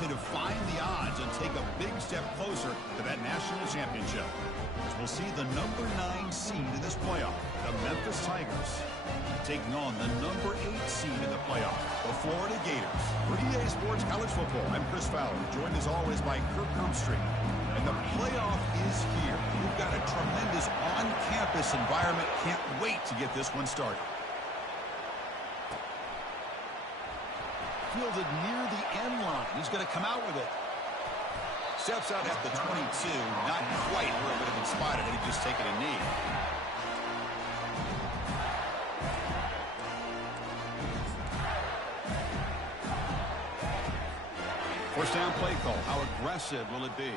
to define the odds and take a big step closer to that national championship. As we'll see the number 9 seed in this playoff, the Memphis Tigers, taking on the number 8 seed in the playoff, the Florida Gators. For EA Sports College Football, I'm Chris Fowler, joined as always by Kirk Herbstreit. And the playoff is here. We've got a tremendous on-campus environment. Can't wait to get this one started. Fielded near the end line. He's going to come out with it. Steps out at the 22. Not quite where it would have been spotted had he just taken a knee. First down play call. How aggressive will it be?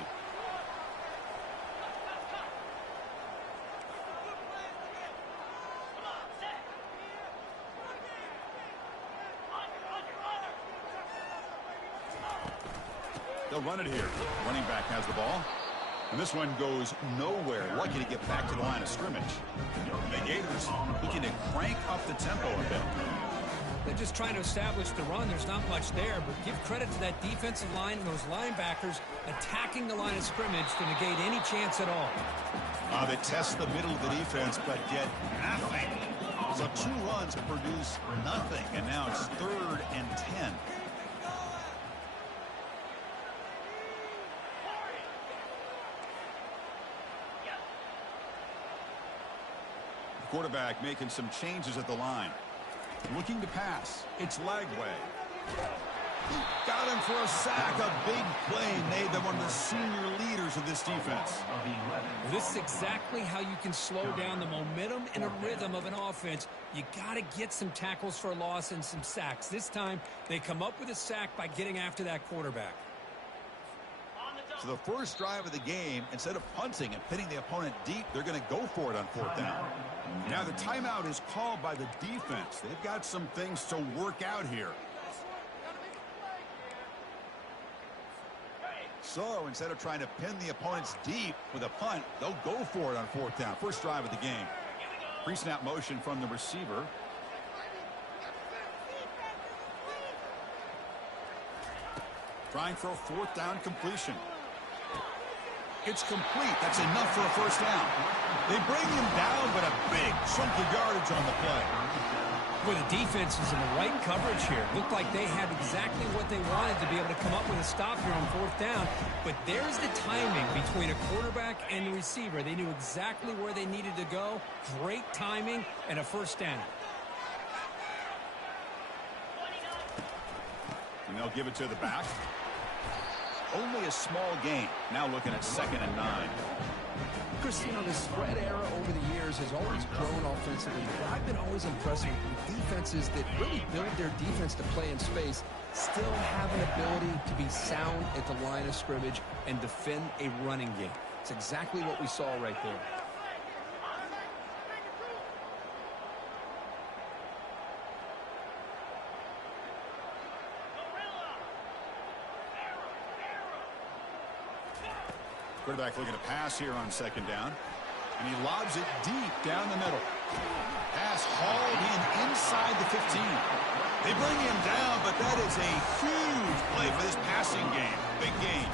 They'll run it here. Running back has the ball. And this one goes nowhere. Lucky to get back to the line of scrimmage. The Gators looking to crank up the tempo a bit. They're just trying to establish the run. There's not much there, but give credit to that defensive line and those linebackers attacking the line of scrimmage to negate any chance at all. They test the middle of the defense, but get nothing. So 2 runs produce nothing, and now it's 3rd and 10. Quarterback making some changes at the line. Looking to pass. It's Lagway. Got him for a sack. A big play made them one of the senior leaders of this defense. This is exactly how you can slow down the momentum and a rhythm of an offense. You got to get some tackles for a loss and some sacks. This time, they come up with a sack by getting after that quarterback. So the first drive of the game, instead of punting and pinning the opponent deep, they're going to go for it on 4th down. Now the timeout is called by the defense. They've got some things to work out here. So instead of trying to pin the opponents deep with a punt, they'll go for it on 4th down. First drive of the game. Pre-snap motion from the receiver. Trying for a 4th down completion. It's complete. That's enough for a first down. They bring him down, but a big chunk of yardage on the play. Well, the defense is in the right coverage here. Looked like they had exactly what they wanted to be able to come up with a stop here on 4th down. But there's the timing between a quarterback and the receiver. They knew exactly where they needed to go. Great timing and a first down. And they'll give it to the back. Only a small gain. Now looking at 2nd and 9. Chris, you know, the spread era over the years has always grown offensively, but I've been always impressed with defenses that really build their defense to play in space, still have an ability to be sound at the line of scrimmage and defend a running game. It's exactly what we saw right there. Quarterback looking to pass here on 2nd down. And he lobs it deep down the middle. Pass hauled in inside the 15. They bring him down, but that is a huge play for this passing game. Big gain.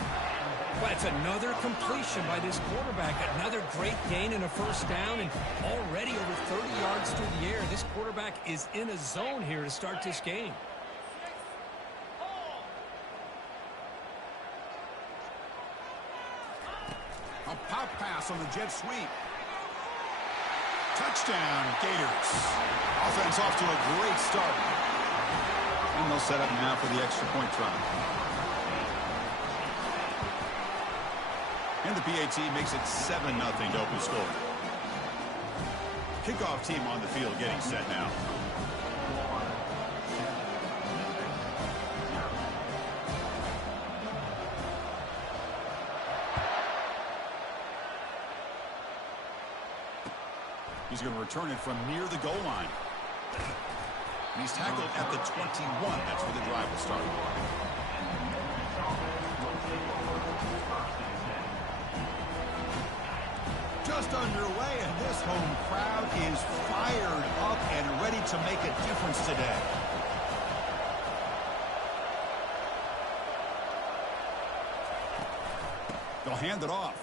But it's another completion by this quarterback. Another great gain and a first down, and already over 30 yards through the air. This quarterback is in a zone here to start this game. A pop pass on the jet sweep. Touchdown, Gators. Offense off to a great start. And they'll set up now for the extra point try. And the PAT makes it 7-0 to open score. Kickoff team on the field getting set now. He's going to return it from near the goal line. And he's tackled at the 21. That's where the drive will start. Just underway, and this home crowd is fired up and ready to make a difference today. They'll hand it off.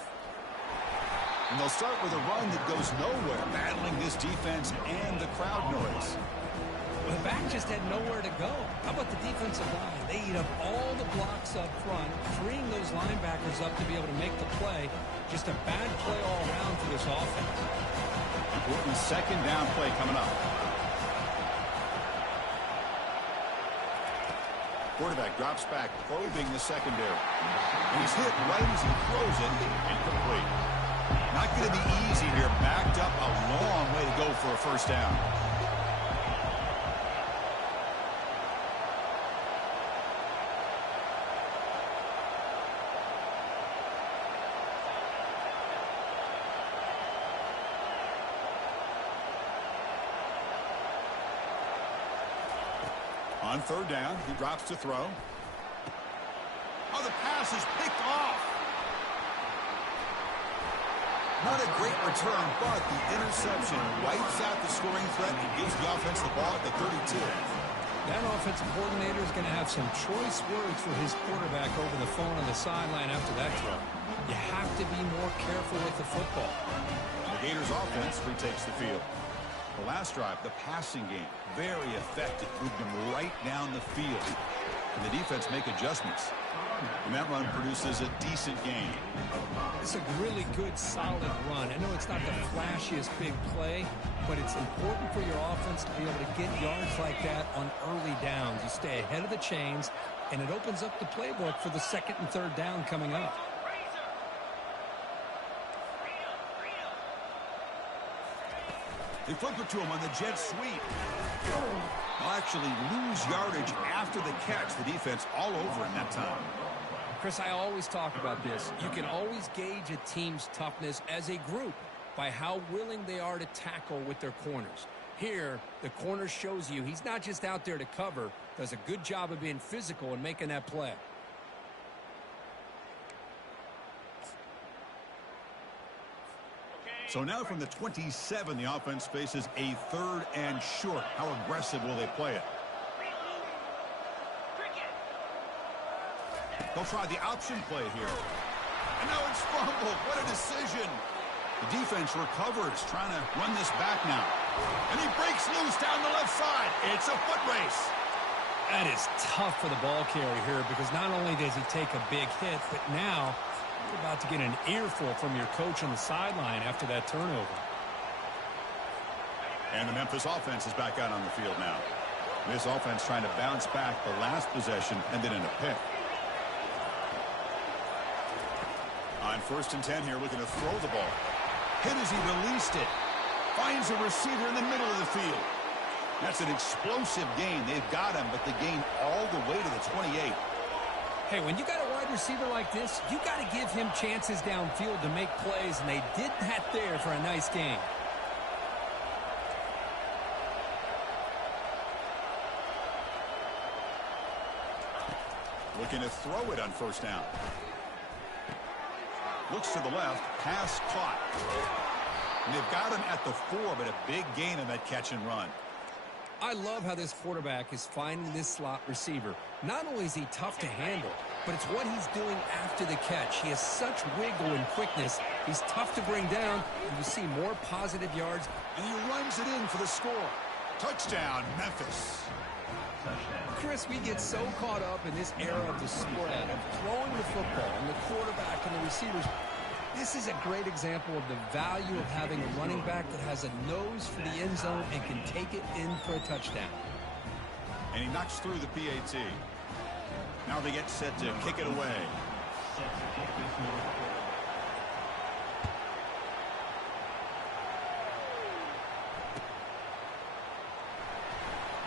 And they'll start with a run that goes nowhere, battling this defense and the crowd noise. Well, the back just had nowhere to go. How about the defensive line? They eat up all the blocks up front, freeing those linebackers up to be able to make the play. Just a bad play all around for this offense. Important second down play coming up. Quarterback drops back, probing the secondary. And he's hit right as he throws it, incomplete. Not going to be easy here. Backed up a long way to go for a first down. On third down, he drops to throw. Oh, the pass is picked off. Not a great return, but the interception wipes out the scoring threat and gives the offense the ball at the 32. That offensive coordinator is going to have some choice words for his quarterback over the phone on the sideline after that throw. You have to be more careful with the football. The Gators offense retakes the field. The last drive, the passing game, very effective. Moved them right down the field. And the defense make adjustments. And that run produces a decent gain. It's a really good, solid run. I know it's not the flashiest big play, but it's important for your offense to be able to get yards like that on early downs. You stay ahead of the chains, and it opens up the playbook for the second and third down coming up. They flip it to him on the jet sweep. They'll actually lose yardage after the catch. The defense all over in that time. Chris, I always talk about this. You can always gauge a team's toughness as a group by how willing they are to tackle with their corners. Here, the corner shows you he's not just out there to cover, does a good job of being physical and making that play. So now from the 27, the offense faces a third and short. How aggressive will they play it? They'll try the option play here. And now it's fumbled. What a decision. The defense recovers, trying to run this back now. And he breaks loose down the left side. It's a foot race. That is tough for the ball carrier here because not only does he take a big hit, but now you're about to get an earful from your coach on the sideline after that turnover. And the Memphis offense is back out on the field now. This offense trying to bounce back the last possession and then in a pick. On 1st and 10 here, looking to throw the ball. Hit as he released it. Finds a receiver in the middle of the field. That's an explosive gain. They've got him, but the gain all the way to the 28. Hey, when you got a wide receiver like this, you got to give him chances downfield to make plays, and they did that there for a nice gain. Looking to throw it on 1st down. Looks to the left, pass caught. And they've got him at the 4, but a big gain on that catch and run. I love how this quarterback is finding this slot receiver. Not only is he tough to handle, but it's what he's doing after the catch. He has such wiggle and quickness. He's tough to bring down, and you see more positive yards. And he runs it in for the score. Touchdown, Memphis. Chris, we get so caught up in this era of the spread, of throwing the football, and the quarterback and the receivers. This is a great example of the value of having a running back that has a nose for the end zone and can take it in for a touchdown. And he knocks through the PAT. Now they get set to kick it away.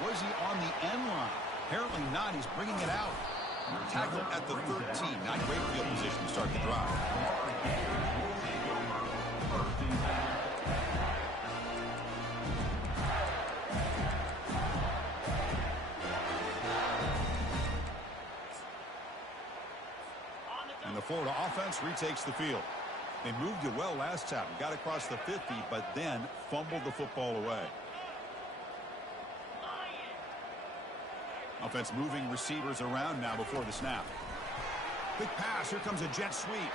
Was he on the end line? Apparently not. He's bringing it out. Tackled at the 13. Not great field position to start the drive. And the Florida offense retakes the field. They moved it well last time. Got across the 50, but then fumbled the football away. Offense moving receivers around now before the snap. Quick pass. Here comes a jet sweep.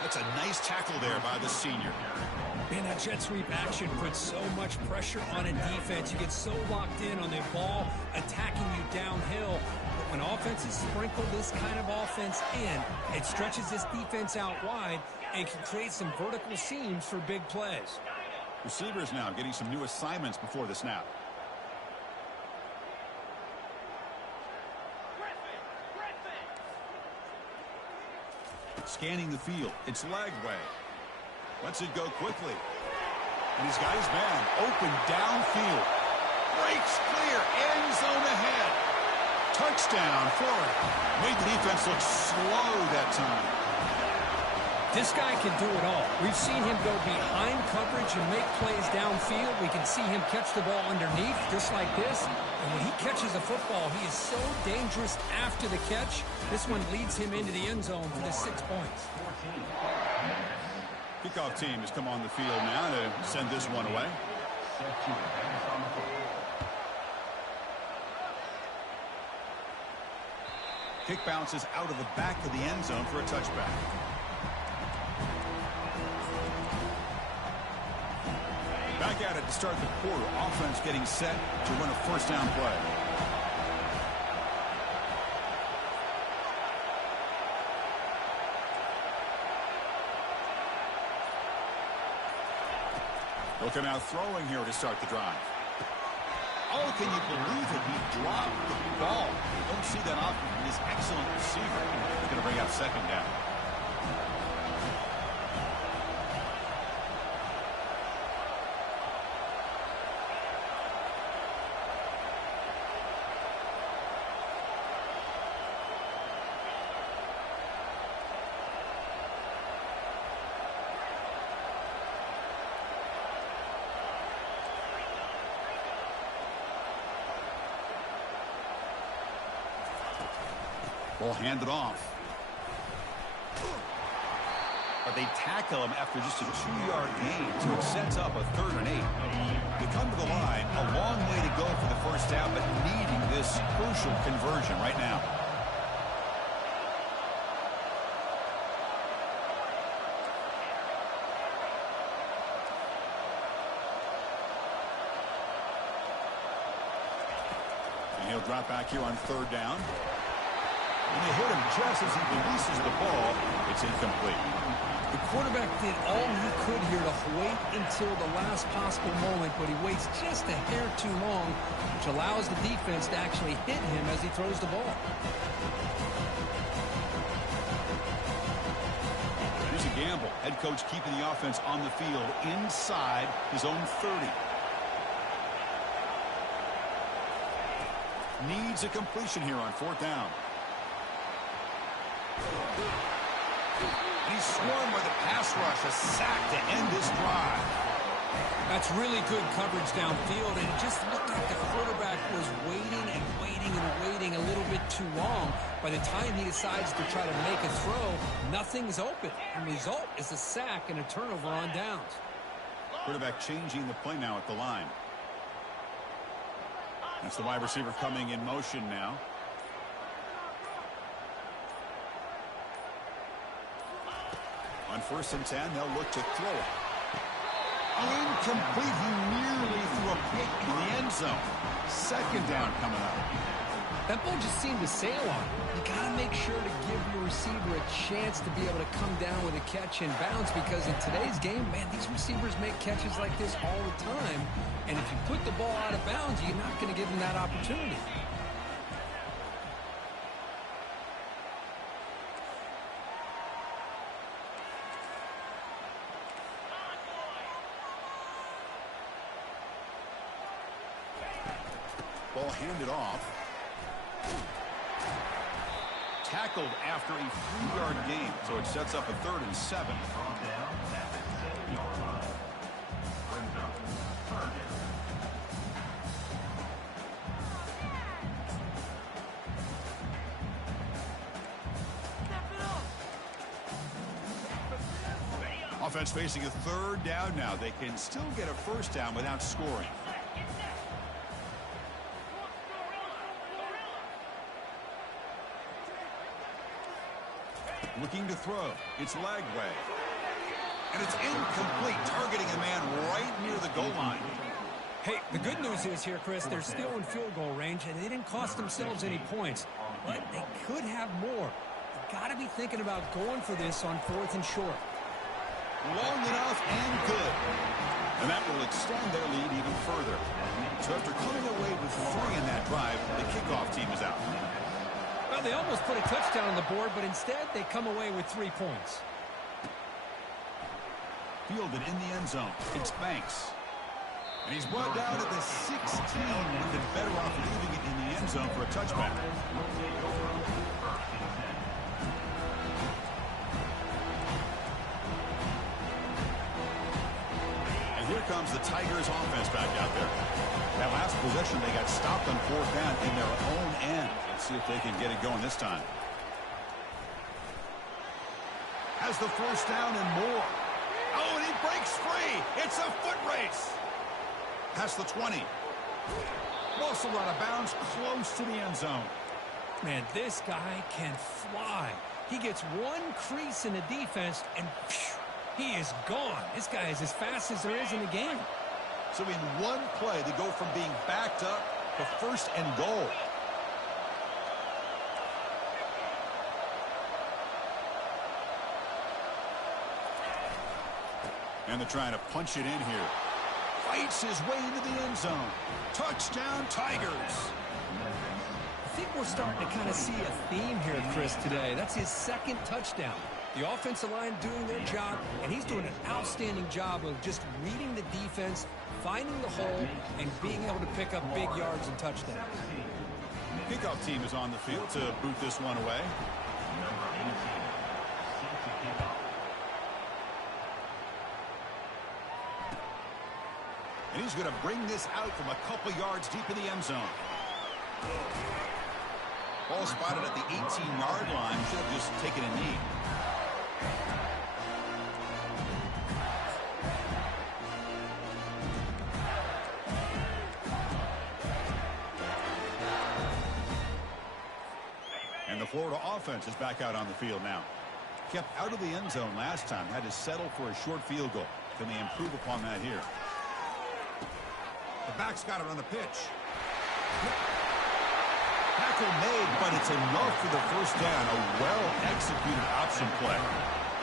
That's a nice tackle there by the senior. Man, that jet sweep action puts so much pressure on a defense. You get so locked in on the ball attacking you downhill. But when offenses sprinkle this kind of offense in, it stretches this defense out wide and can create some vertical seams for big plays. Receivers now getting some new assignments before the snap. Scanning the field. It's Lagway. Lets it go quickly. And he's got his man open downfield. Breaks clear. End zone ahead. Touchdown, Florida. Made the defense look slow that time. This guy can do it all. We've seen him go behind coverage and make plays downfield. We can see him catch the ball underneath just like this. And when he catches a football, he is so dangerous after the catch. This one leads him into the end zone for the 6 points. Kickoff team has come on the field now to send this one away. Kick bounces out of the back of the end zone for a touchback. Back at it to start the quarter. Offense getting set to run a first down play. Looking out throwing here to start the drive. Oh, can you believe it? He dropped the ball. Don't see that often from this excellent receiver. He's going to bring out second down. Ball handed off. But they tackle him after just a 2-yard gain, so it sets up a 3rd and 8. They come to the line, a long way to go for the first down, but needing this crucial conversion right now. And he'll drop back here on 3rd down. And they hit him just as he releases the ball. It's incomplete. The quarterback did all he could here to wait until the last possible moment, but he waits just a hair too long, which allows the defense to actually hit him as he throws the ball. Here's a gamble. Head coach keeping the offense on the field inside his own 30. Needs a completion here on 4th down. And he's swarmed with a pass rush, a sack to end this drive. That's really good coverage downfield, and it just looked like the quarterback was waiting and waiting and waiting a little bit too long. By the time he decides to try to make a throw, nothing's open. And the result is a sack and a turnover on downs. Quarterback changing the play now at the line. That's the wide receiver coming in motion now. On 1st and 10, they'll look to throw it. Incomplete. He nearly threw a pick in the end zone. 2nd down coming up. That ball just seemed to sail on him. You got to make sure to give your receiver a chance to be able to come down with a catch and bounce, because in today's game, man, these receivers make catches like this all the time. And if you put the ball out of bounds, you're not going to give them that opportunity. Ball handed off. Tackled after a 3-yard gain, so it sets up a 3rd and 7. Offense facing a 3rd down now. They can still get a first down without scoring. Looking to throw. It's Lagway. And it's incomplete, targeting a man right near the goal line. Hey, the good news is here, Chris, they're still in field goal range, and they didn't cost themselves any points. But they could have more. You've got to be thinking about going for this on 4th and short. Long enough and good. And that will extend their lead even further. So after coming away with 3 in that drive, the kickoff team is out. Well, they almost put a touchdown on the board, but instead they come away with 3 points. Fielded in the end zone. It's Banks. And he's brought down at the 16. Would have been better off leaving it in the end zone for a touchback. And here comes the Tigers offense back out there. That last possession, they got stopped on 4th down in their own end. Let's see if they can get it going this time. Has the first down and more. Oh, and he breaks free. It's a foot race. Past the 20. Lost a lot of bounds close to the end zone. Man, this guy can fly. He gets one crease in the defense, and phew, he is gone. This guy is as fast as there is in the game. So in one play, they go from being backed up to 1st and goal. And they're trying to punch it in here. Fights his way into the end zone. Touchdown, Tigers. I think we're starting to kind of see a theme here, Chris, today. That's his 2nd touchdown. The offensive line doing their job, and he's doing an outstanding job of just reading the defense, finding the hole, and being able to pick up big yards and touchdowns. Kickoff team is on the field to boot this one away. And he's going to bring this out from a couple yards deep in the end zone. Ball spotted at the 18-yard line. Should have just taken a knee. And the Florida offense is back out on the field now. Kept out of the end zone last time. Had to settle for a short field goal. Can they improve upon that here? The back's got it on the pitch. Tackle made, but it's enough for the first down. A well-executed option play.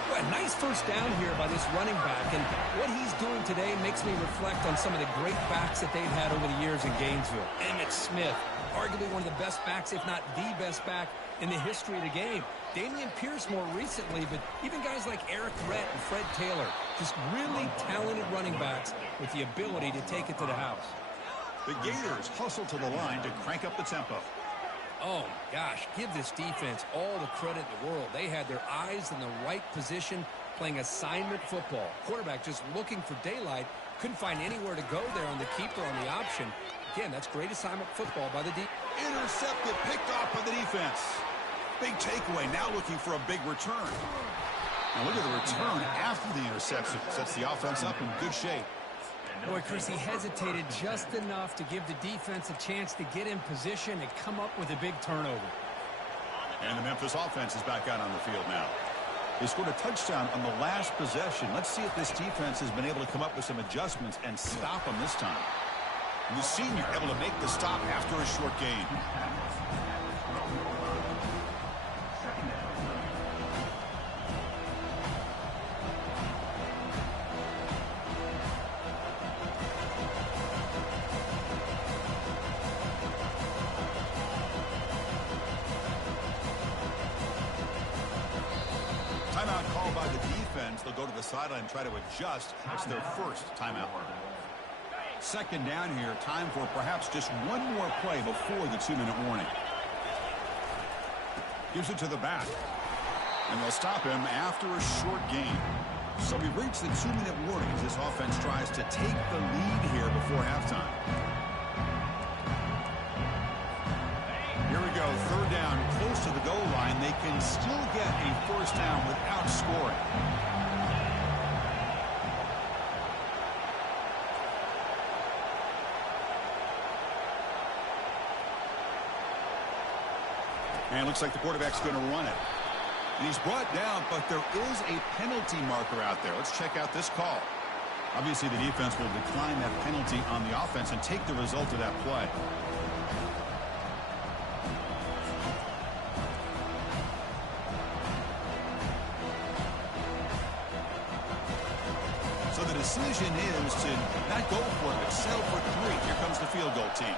Well, a nice first down here by this running back, and what he's doing today makes me reflect on some of the great backs that they've had over the years in Gainesville. Emmitt Smith, arguably one of the best backs, if not the best back in the history of the game. Damian Pierce more recently, but even guys like Eric Rhett and Fred Taylor, just really talented running backs with the ability to take it to the house. The Gators hustle to the line to crank up the tempo. Oh, my gosh, give this defense all the credit in the world. They had their eyes in the right position, playing assignment football. Quarterback just looking for daylight, couldn't find anywhere to go there on the keeper on the option. Again, that's great assignment football by the defense. Intercepted, picked off by the defense. Big takeaway, now looking for a big return. Now look at the return after the interception. Sets the offense up in good shape. Boy, Chris, he hesitated just enough to give the defense a chance to get in position and come up with a big turnover. And the Memphis offense is back out on the field now. They scored a touchdown on the last possession. Let's see if this defense has been able to come up with some adjustments and stop them this time. And the senior able to make the stop after a short gain. Timeout called by the defense. They'll go to the sideline and try to adjust. It's their first timeout. Second down here. Time for perhaps just one more play before the 2-minute warning. Gives it to the back. And they'll stop him after a short gain. So we reach the 2-minute warning as this offense tries to take the lead here before halftime. Here we go, third down, close to the goal line. They can still get a first down without scoring. And it looks like the quarterback's going to run it. He's brought down, but there is a penalty marker out there. Let's check out this call. Obviously, the defense will decline that penalty on the offense and take the result of that play. So the decision is to not go for it, but settle for 3. Here comes the field goal team.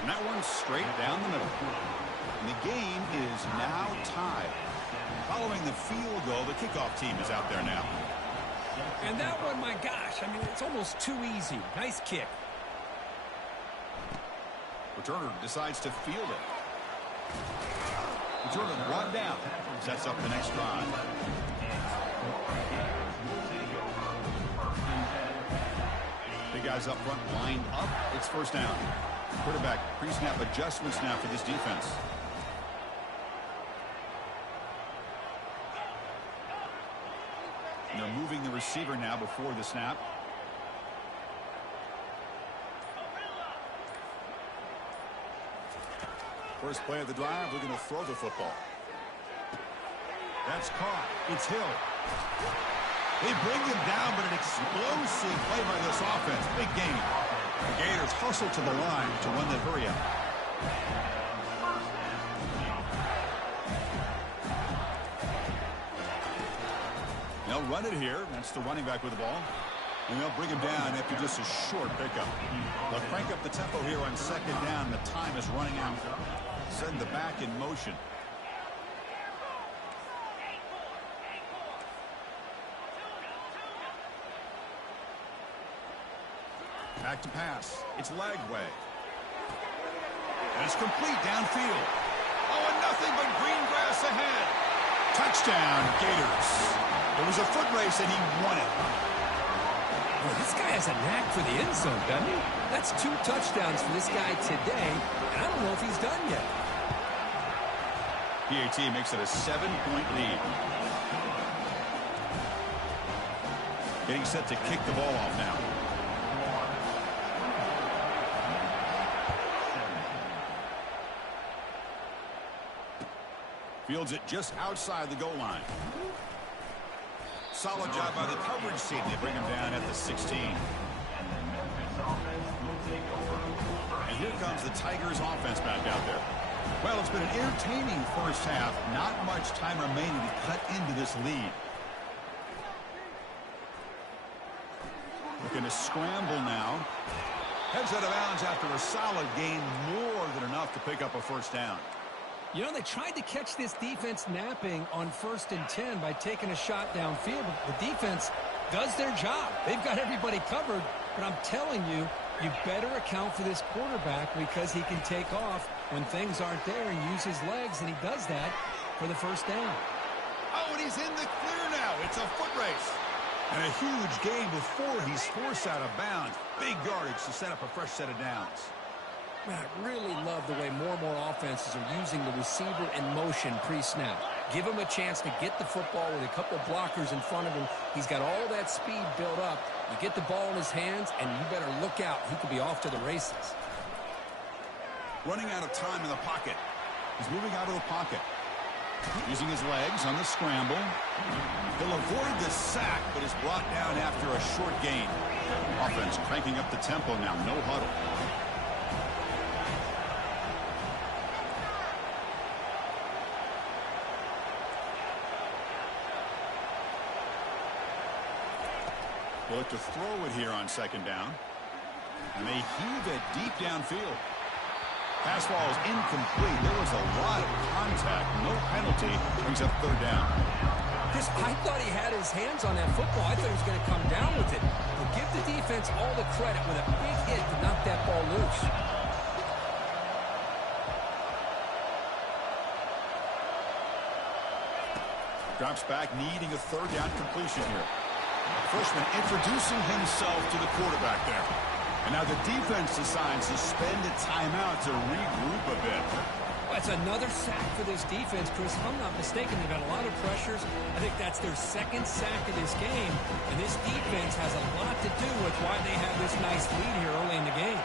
And that one's straight down the middle. And the game is now tied. Following the field goal, the kickoff team is out there now. And that one, my gosh, I mean, it's almost too easy. Nice kick. Returner decides to field it. Returner brought down. Sets up the next drive. Big guys up front, lined up. It's first down. Quarterback pre-snap adjustments now for this defense. And they're moving the receiver now before the snap. First play of the drive, looking to throw the football. That's caught. It's Hill. They bring him down, but an explosive play by this offense. Big gain. The Gators hustle to the line to run that hurry up. They'll run it here. That's the running back with the ball. And they'll bring him down after just a short pickup. They'll crank up the tempo here on second down. The time is running out. Send the back in motion. Back to pass. It's Lagway. And it's complete downfield. Oh, and nothing but green grass ahead. Touchdown, Gators. It was a foot race, and he won it. Boy, this guy has a knack for the end zone, doesn't he? That's 2 touchdowns for this guy today, and I don't know if he's done yet. PAT makes it a 7-point lead. Getting set to kick the ball off now. Fields it just outside the goal line. Solid job by the coverage team. They bring him down at the 16. And here comes the Tigers offense back out there. Well, it's been an entertaining first half. Not much time remaining to cut into this lead. Looking to scramble now. Heads out of bounds after a solid gain, more than enough to pick up a first down. You know, they tried to catch this defense napping on 1st and 10 by taking a shot downfield. But the defense does their job. They've got everybody covered. But I'm telling you, you better account for this quarterback because he can take off when things aren't there and use his legs, and he does that for the first down. Oh, and he's in the clear now. It's a foot race. And a huge gain before he's forced out of bounds. Big yardage to set up a fresh set of downs. Man, I really love the way more and more offenses are using the receiver in motion pre-snap. Give him a chance to get the football with a couple blockers in front of him. He's got all that speed built up. You get the ball in his hands, and you better look out. He could be off to the races. Running out of time in the pocket. He's moving out of the pocket. Using his legs on the scramble. He'll avoid the sack, but is brought down after a short gain. Offense cranking up the tempo now. No huddle. They look to throw it here on second down. And they heave it deep downfield. Pass ball is incomplete. There was a lot of contact. No penalty. Brings up third down. Chris, I thought he had his hands on that football. I thought he was going to come down with it. But give the defense all the credit with a big hit to knock that ball loose. Drops back, needing a third down completion here. Freshman introducing himself to the quarterback there. And now the defense decides to spend a timeout to regroup a bit. Well, that's another sack for this defense, Chris. If I'm not mistaken, they've got a lot of pressures. I think that's their second sack of this game. And this defense has a lot to do with why they have this nice lead here early in the game.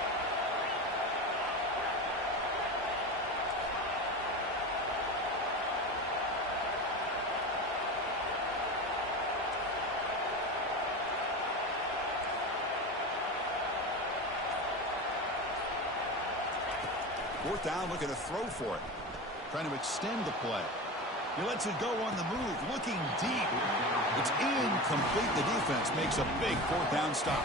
Fourth down, looking to throw for it. Trying to extend the play. He lets it go on the move, looking deep. It's incomplete. The defense makes a big fourth down stop.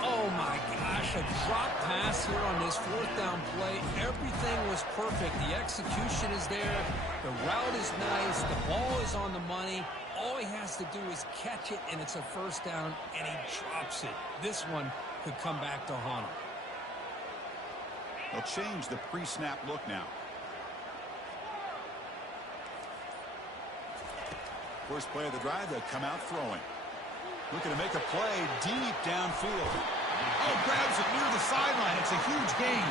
Oh, my gosh, a drop pass here on this fourth down play. Everything was perfect. The execution is there. The route is nice. The ball is on the money. All he has to do is catch it, and it's a first down, and he drops it. This one could come back to haunt him. They'll change the pre-snap look now. First play of the drive, they'll come out throwing. Looking to make a play deep downfield. Oh, grabs it near the sideline. It's a huge gain.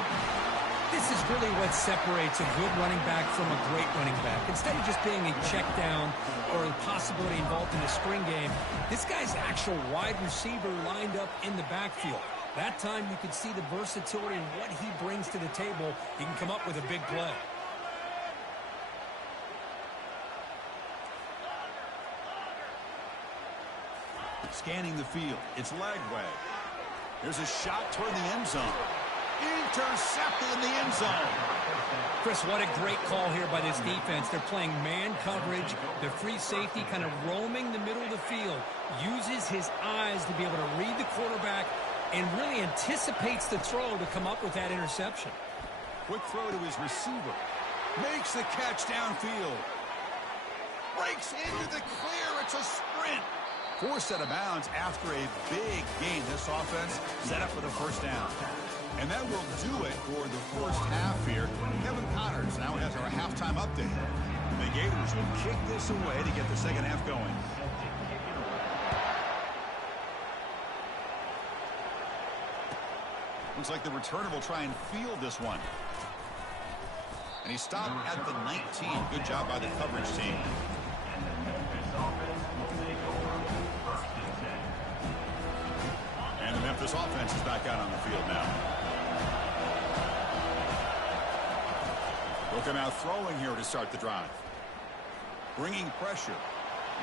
This is really what separates a good running back from a great running back. Instead of just being a check down or a possibility involved in a screen game, this guy's actual wide receiver lined up in the backfield. That time you could see the versatility and what he brings to the table. He can come up with a big play. Scanning the field. It's Lagway. There's a shot toward the end zone. Intercepted in the end zone. Chris, what a great call here by this defense. They're playing man coverage. The free safety kind of roaming the middle of the field. Uses his eyes to be able to read the quarterback and really anticipates the throw to come up with that interception. Quick throw to his receiver. Makes the catch downfield. Breaks into the clear. It's a sprint. Forced out of bounds after a big gain. This offense set up with a first down. And that will do it for the first half here. Kevin Connors now has our halftime update. The Gators will kick this away to get the second half going. Looks like the returner will try and field this one. And he stopped at the 19. Good job by the coverage team. And the Memphis offense is back out on the field now. They'll come out throwing here to start the drive. Bringing pressure.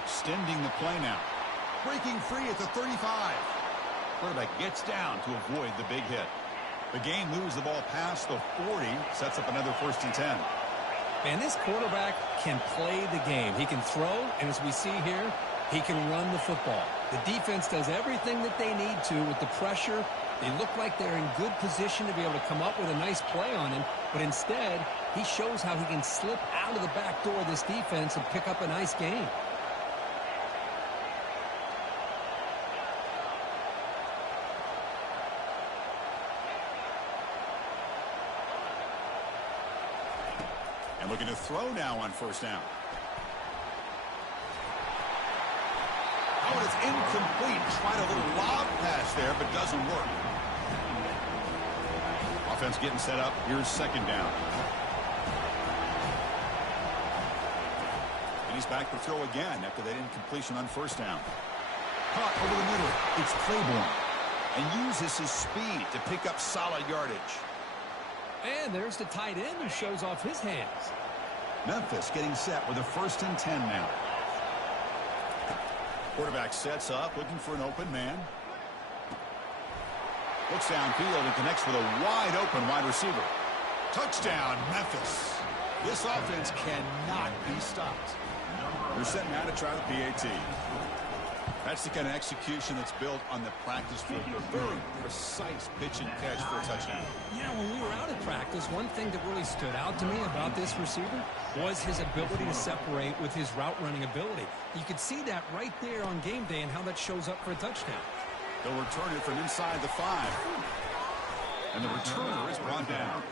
Extending the play now. Breaking free at the 35. Quarterback gets down to avoid the big hit. The game moves the ball past the 40. Sets up another 1st and 10. Man, this quarterback can play the game. He can throw, and as we see here, he can run the football. The defense does everything that they need to with the pressure. They look like they're in good position to be able to come up with a nice play on him, but instead, he shows how he can slip out of the back door of this defense and pick up a nice gain. And looking to throw now on first down. Oh, and it's incomplete. Tried a little lob pass there, but doesn't work. Offense getting set up. Here's second down. And he's back to throw again after that incompletion on first down. Caught over the middle. It's Claiborne. And uses his speed to pick up solid yardage. And there's the tight end who shows off his hands. Memphis getting set with a 1st and 10 now. Quarterback sets up, looking for an open man. Looks downfield and connects with a wide-open wide receiver. Touchdown, Memphis. This offense cannot be stopped. They're set now to try the PAT. That's the kind of execution that's built on the practice field. Very precise pitch and catch for a touchdown. Yeah, when we were out at practice, one thing that really stood out to me about this receiver was his ability to separate with his route running ability. You could see that right there on game day and how that shows up for a touchdown. They'll return it from inside the 5. And the returner is brought down.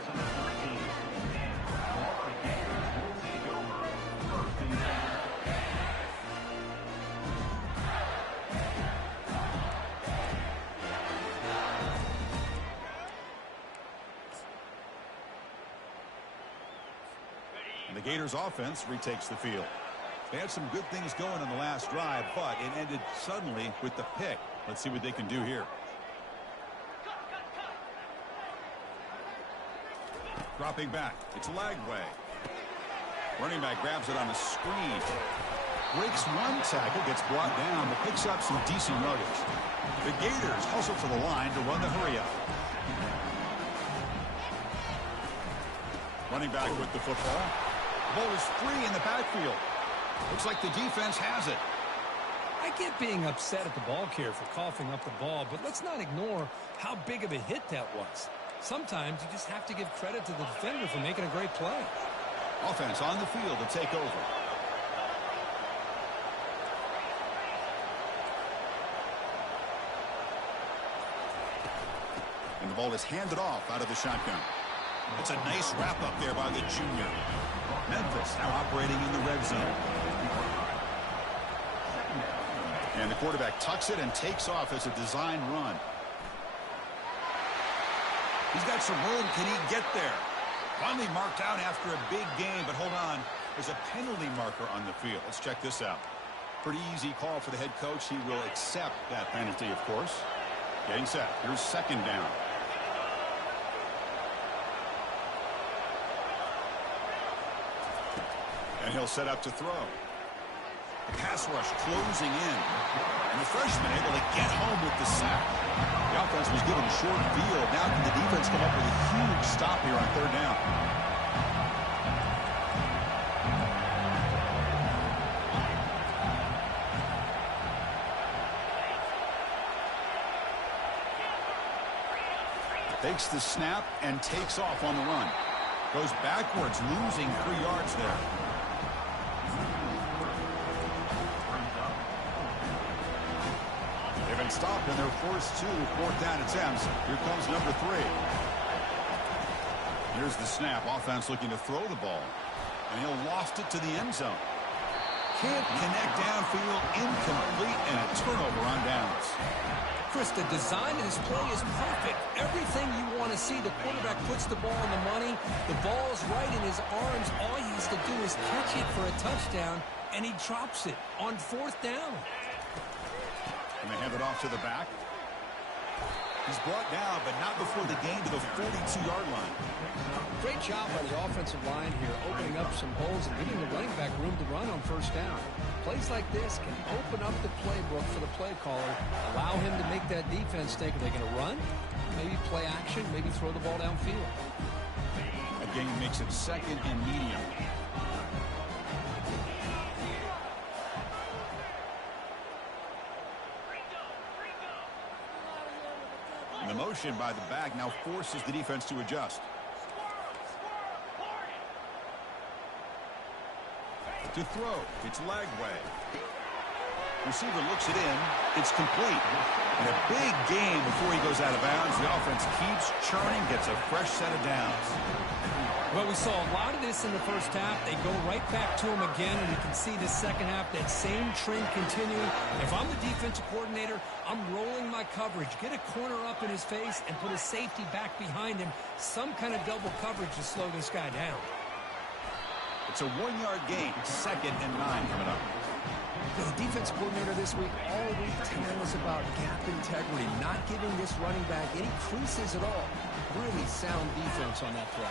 And the Gators offense retakes the field. They had some good things going on the last drive, but it ended suddenly with the pick. Let's see what they can do here. Dropping back. It's Lagway. Running back grabs it on a screen. Breaks one tackle, gets brought down, but picks up some decent yardage. The Gators hustle to the line to run the hurry up. Running back with the football. The ball is free in the backfield. Looks like the defense has it. I get being upset at the ball carrier for coughing up the ball, but let's not ignore how big of a hit that was. Sometimes you just have to give credit to the defender for making a great play. Offense on the field to take over. And the ball is handed off out of the shotgun. It's a nice wrap-up there by the junior. Memphis now operating in the red zone. And the quarterback tucks it and takes off as a design run. He's got some room. Can he get there? Finally marked out after a big game, but hold on. There's a penalty marker on the field. Let's check this out. Pretty easy call for the head coach. He will accept that penalty, of course. Getting set. Here's second down. And he'll set up to throw. The pass rush closing in. And the freshman able to get home with the sack. The offense was given a short field. Now can the defense come up with a huge stop here on third down? Takes the snap and takes off on the run. Goes backwards, losing 3 yards there. They've been stopped in their first 2 fourth down attempts. Here comes number 3. Here's the snap. Offense looking to throw the ball. And he'll loft it to the end zone. Can't connect downfield. Incomplete, and a turnover on downs. Chris, the design of this play is perfect. Everything you want to see. The quarterback puts the ball on the money. The ball's right in his arms. All he has to do is catch it for a touchdown, and he drops it on fourth down. And they hand it off to the back. He's brought down, but not before the gain to the 42-yard line. Great job by the offensive line here, opening up some holes and giving the running back room to run on first down. Plays like this can open up the playbook for the play caller, allow him to make that defense think, are they going to run? Maybe play action, maybe throw the ball downfield. That gain makes it second and medium. And the motion by the back now forces the defense to adjust. To throw, it's Lagway. Receiver looks it in. It's complete. And a big gain before he goes out of bounds. The offense keeps churning, gets a fresh set of downs. Well, we saw a lot of this in the first half. They go right back to him again, and we can see the second half, that same trend continuing. If I'm the defensive coordinator, I'm rolling my coverage. Get a corner up in his face and put a safety back behind him. Some kind of double coverage to slow this guy down. It's a 1-yard gain. Second and 9 coming up. The defense coordinator this week all week telling us about gap integrity, not giving this running back any creases at all. Really sound defense on that play.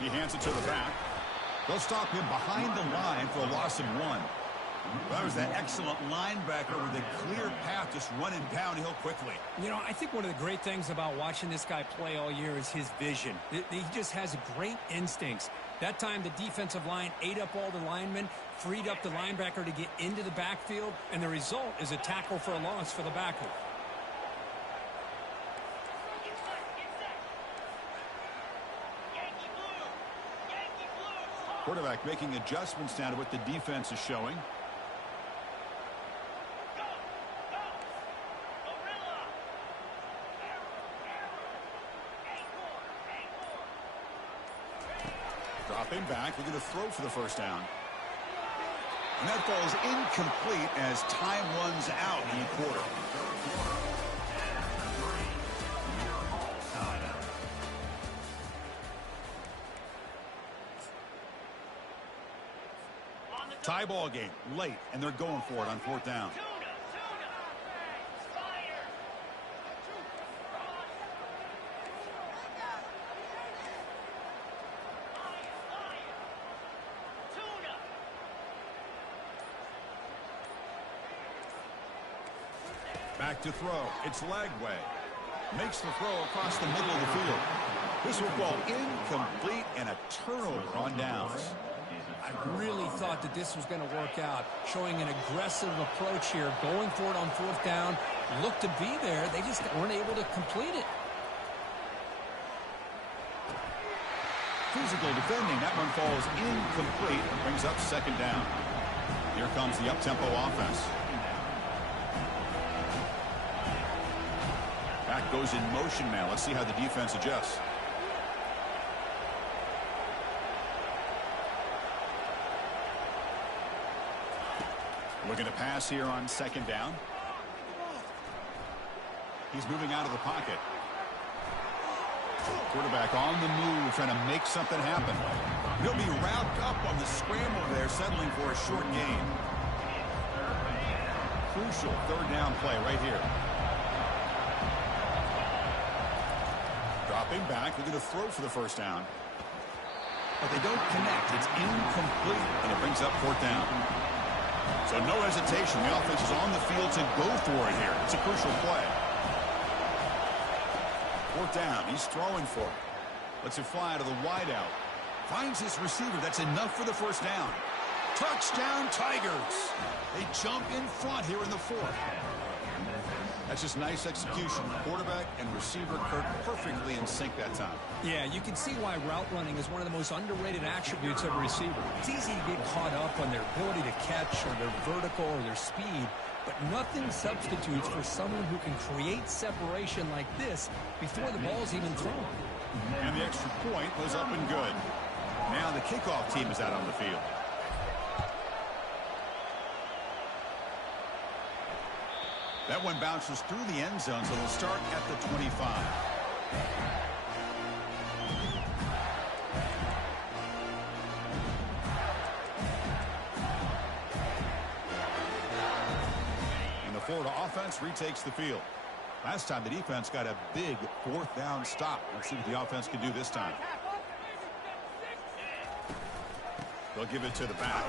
He hands it to the back. They'll stop him behind the line for a loss of 1. That was that excellent linebacker with a clear path just running downhill quickly. You know, I think one of the great things about watching this guy play all year is his vision. He just has great instincts. That time the defensive line ate up all the linemen, freed up the linebacker to get into the backfield, and the result is a tackle for a loss for the backer. Quarterback making adjustments now to what the defense is showing. Dropping back, looking to throw for the first down. And that ball is incomplete as time runs out in the quarter. Tie ball game late, and they're going for it on fourth down. Back to throw. It's Lagway. Makes the throw across the middle of the field. This will fall incomplete and a turnover on downs. I really thought that this was going to work out, showing an aggressive approach here, going for it on fourth down. Looked to be there. They just weren't able to complete it. Physical defending. That one falls incomplete and brings up second down. Here comes the up-tempo offense. Back goes in motion now. Let's see how the defense adjusts. Looking to pass here on second down. He's moving out of the pocket. Quarterback on the move, trying to make something happen. He'll be wrapped up on the scramble there, settling for a short gain. Crucial third down play right here. Dropping back, looking to throw for the first down. But they don't connect. It's incomplete, and it brings up fourth down. So no hesitation. The offense is on the field to go for it here. It's a crucial play. Fourth down. He's throwing for it. Lets it fly to the wideout. Finds his receiver. That's enough for the first down. Touchdown, Tigers. They jump in front here in the fourth. That's just nice execution. Quarterback and receiver Kirk perfectly in sync that time. Yeah, you can see why route running is one of the most underrated attributes of a receiver. It's easy to get caught up on their ability to catch or their vertical or their speed, but nothing substitutes for someone who can create separation like this before the ball's even thrown. And the extra point was up and good. Now the kickoff team is out on the field. That one bounces through the end zone, so they'll start at the 25. And the Florida offense retakes the field. Last time the defense got a big fourth down stop. Let's see what the offense can do this time. They'll give it to the back.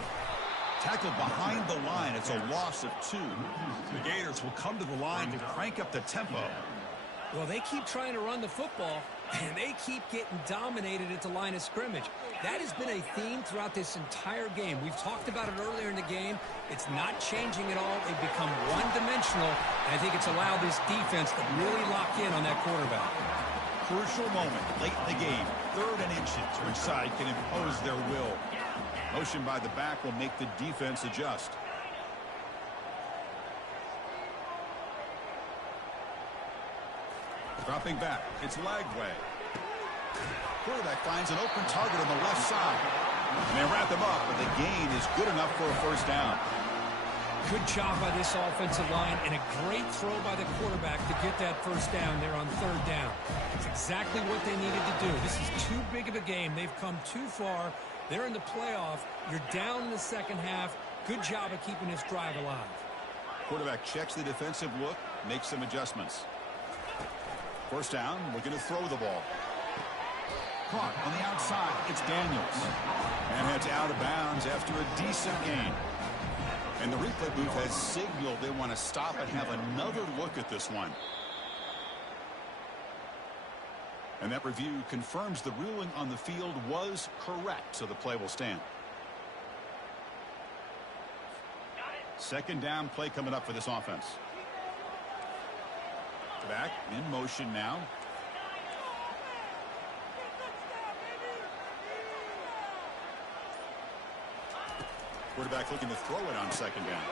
Tackled behind the line. It's a loss of 2. The Gators will come to the line to crank up the tempo. Well, they keep trying to run the football, and they keep getting dominated at the line of scrimmage. That has been a theme throughout this entire game. We've talked about it earlier in the game. It's not changing at all. They've become one-dimensional, and I think it's allowed this defense to really lock in on that quarterback. Crucial moment late in the game. 3rd and inches. Which side can impose their will? Motion by the back will make the defense adjust. Dropping back. It's Lagway. Quarterback finds an open target on the left side. And they wrap him up, but the gain is good enough for a first down. Good job by this offensive line and a great throw by the quarterback to get that first down there on 3rd down. It's exactly what they needed to do. This is too big of a game. They've come too far. They're in the playoff. You're down in the second half. Good job of keeping this drive alive. Quarterback checks the defensive look, makes some adjustments. First down, looking to throw the ball. Caught on the outside. It's Daniels. And heads out of bounds after a decent gain. And the replay booth has signaled they want to stop and have another look at this one. And that review confirms the ruling on the field was correct, so the play will stand. Second down play coming up for this offense. Back in motion now. Quarterback looking to throw it on second down.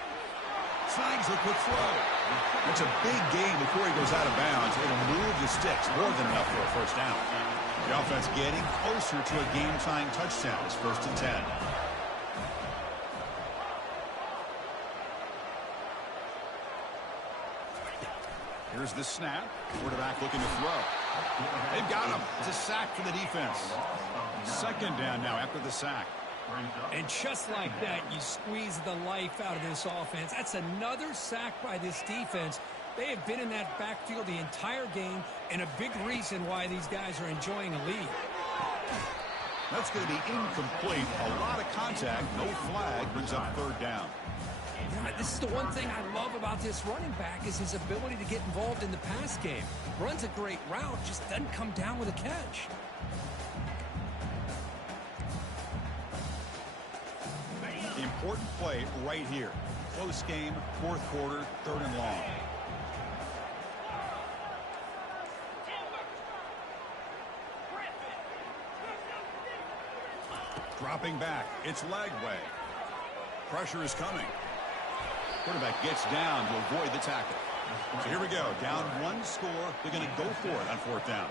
Snags a quick throw. It's a big gain before he goes out of bounds. It'll move the sticks more than enough for a first down. The offense getting closer to a game-tying touchdown. It's 1st and 10. Here's the snap. Quarterback looking to throw. They've got him. It's a sack for the defense. Second down now after the sack. And just like that, you squeeze the life out of this offense. That's another sack by this defense. They have been in that backfield the entire game, and a big reason why these guys are enjoying a lead. That's going to be incomplete. A lot of contact. No flag. Brings up 3rd down. Yeah, this is the one thing I love about this running back is his ability to get involved in the pass game. Runs a great route, just doesn't come down with a catch. The important play right here. Close game, fourth quarter, 3rd and long. Dropping back. It's Lagway. Pressure is coming. Quarterback gets down to avoid the tackle. So here we go. Down 1 score. They're going to go for it on 4th down.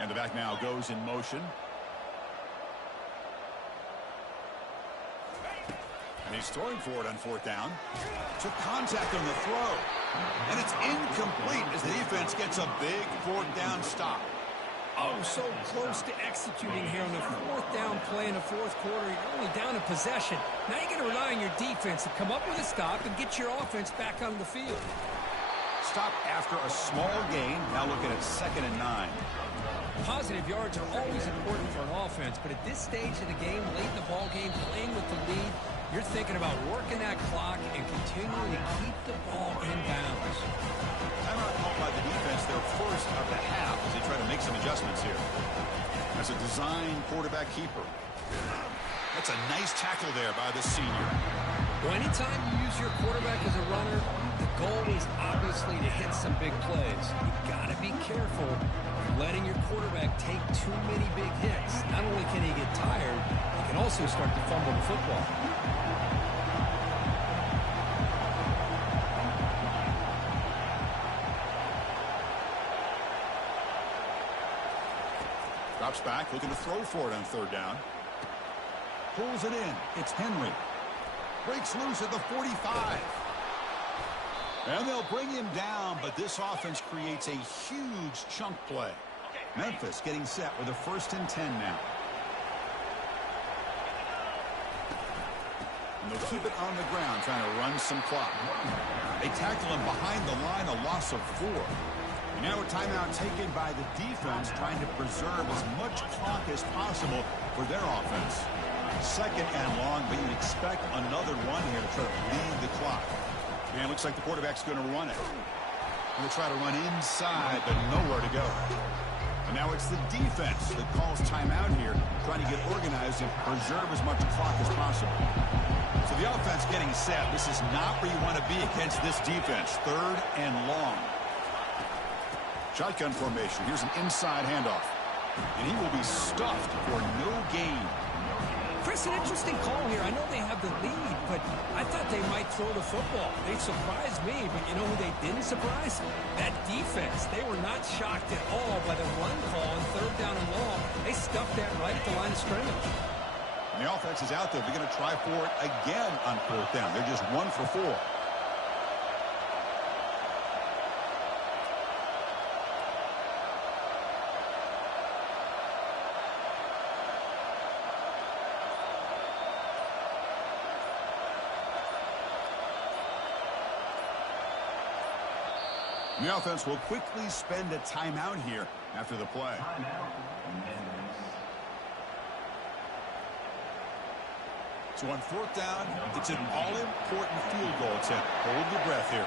And the back now goes in motion. And he's throwing for it on 4th down. Took contact on the throw. And it's incomplete as the defense gets a big 4th down stop. Oh, so close to executing here on the 4th down play in the 4th quarter. You're only down a possession. Now you got to rely on your defense to come up with a stop and get your offense back on the field. Stop after a small gain. Now looking at 2nd and 9. Positive yards are always important for an offense, but at this stage of the game, late in the ball game, playing with the lead, you're thinking about working that clock and continuing to keep the ball in bounds. Timeout called by the defense, their first of the half, as they try to make some adjustments here. As a design quarterback keeper. That's a nice tackle there by the senior. Well, anytime you use your quarterback as a runner, the goal is obviously to hit some big plays. You've got to be careful letting your quarterback take too many big hits. Not only can he get tired, he can also start to fumble the football. Drops back, looking to throw for it on 3rd down. Pulls it in. It's Henry. Breaks loose at the 45. And they'll bring him down, but this offense creates a huge chunk play. Memphis getting set with a 1st and 10 now. And they'll keep it on the ground, trying to run some clock. They tackle him behind the line, a loss of 4. And now a timeout taken by the defense, trying to preserve as much clock as possible for their offense. 2nd and long, but you'd expect another run here to try to bleed the clock. And it looks like the quarterback's going to run it. Going to try to run inside, but nowhere to go. And now it's the defense that calls timeout here, trying to get organized and preserve as much clock as possible. So the offense getting set. This is not where you want to be against this defense. 3rd and long. Shotgun formation. Here's an inside handoff. And he will be stuffed for no gain. Chris, an interesting call here. I know they have the lead, but I thought they might throw the football. They surprised me, but you know who they didn't surprise? That defense. They were not shocked at all by the run call on 3rd down and long. They stuffed that right at the line of scrimmage. And the offense is out there. They're going to try for it again on 4th down. They're just 1 for 4. The offense will quickly spend a timeout here after the play. So on 4th down, it's an all-important field goal attempt. Hold your breath here.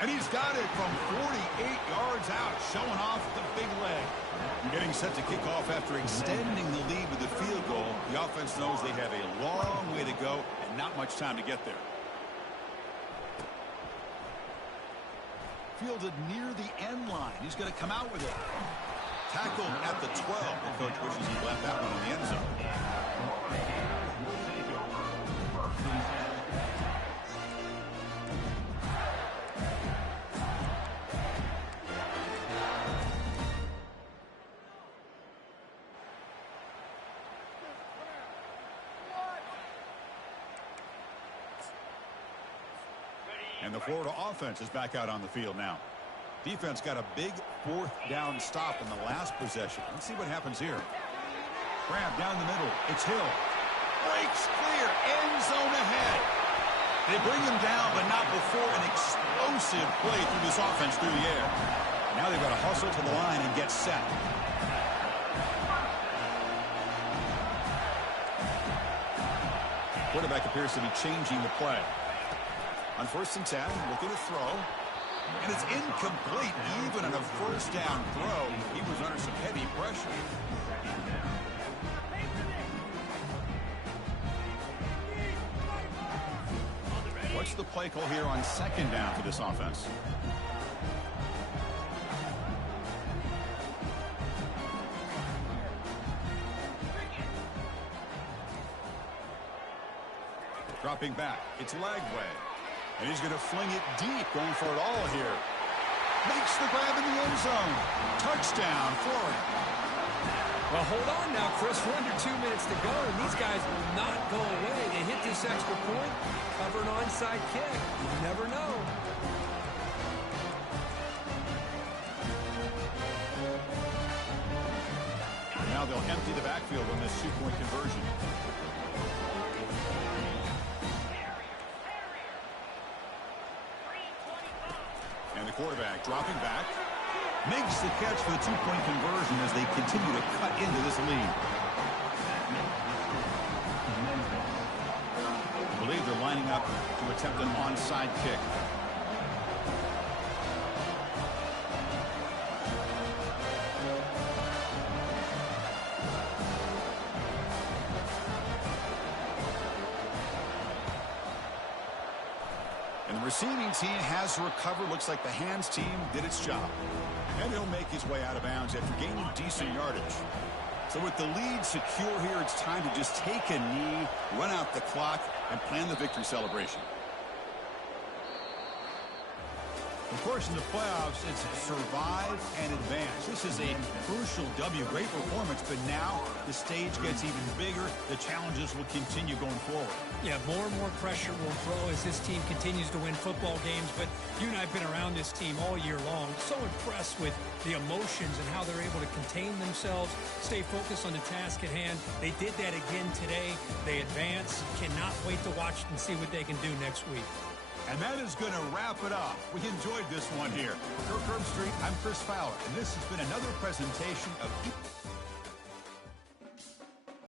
And he's got it from 48 yards out, showing off the big leg. Getting set to kick off after extending the lead with the field goal. The offense knows they have a long way to go and not much time to get there. Fielded near the end line. He's going to come out with it. Tackled at the 12. The coach wishes he left that one in the end zone. And the Florida offense is back out on the field now. Defense got a big 4th down stop in the last possession. Let's see what happens here. Grab down the middle. It's Hill. Breaks clear. End zone ahead. They bring him down, but not before an explosive play through this offense through the air. Now they've got to hustle to the line and get set. Quarterback appears to be changing the play. On 1st and 10, looking to throw. And it's incomplete, even on a first down throw. He was under some heavy pressure. What's the play call here on 2nd down for this offense? Dropping back, it's Lagway. And he's going to fling it deep, going for it all here. Makes the grab in the end zone. Touchdown, Florida. Well, hold on now, Chris. We're under 2 minutes to go, and these guys will not go away. They hit this extra point, cover an onside kick. You never know. Now they'll empty the backfield on this 2-point conversion. And the quarterback dropping back. Makes the catch for the 2-point conversion as they continue to cut into this lead. I believe they're lining up to attempt an onside kick. And the receiving team has recovered. Looks like the hands team did its job. And he'll make his way out of bounds after gaining decent yardage. So with the lead secure here, it's time to just take a knee, run out the clock, and plan the victory celebration. Of course, in the playoffs, it's survive and advance. This is a crucial W. Great performance, but now the stage gets even bigger. The challenges will continue going forward. Yeah, more and more pressure will grow as this team continues to win football games. But you and I have been around this team all year long. So impressed with the emotions and how they're able to contain themselves, stay focused on the task at hand. They did that again today. They advance. Cannot wait to watch and see what they can do next week. And that is going to wrap it up. We enjoyed this one here. For Kirk Herbstreit, I'm Chris Fowler, and this has been another presentation of